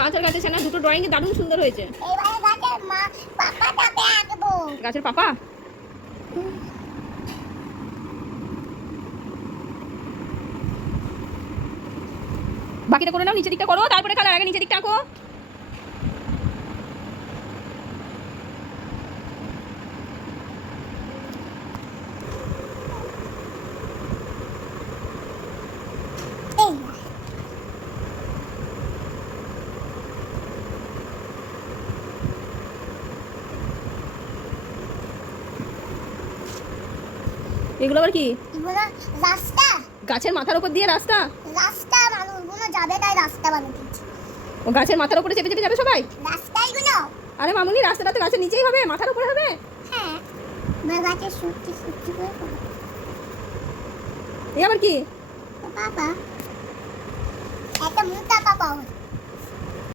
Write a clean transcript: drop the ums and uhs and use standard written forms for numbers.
গাছ আর গাছের ছানা দুটো ড্রয়িং দারুণ সুন্দর হয়েছে। এবারে গাছের পাপাটাকে আঁকবো। গাছের পাপা বাকিটা করে নাও, নিচের দিকটা করো তারপরে কালার, আগে নিচের দিকটা আঁকো। এগুলো আবার কি? এগুলো রাস্তা, গাছের মাথার উপর দিয়ে রাস্তা। রাস্তা মানুষগুলো যাবে তাই রাস্তা বানিয়েছি। ও গাছের মাথার উপরে চেপে চেপে যাবে সবাই? রাস্তাগুলো আরে মামুনি, রাস্তাটা তো গাছের নিচেই হবে, মাথার উপরে হবে। হ্যাঁ, গাছের সত্যি সত্যি করে করো। এ আবার কি? পাপা একটা মোটা পাপা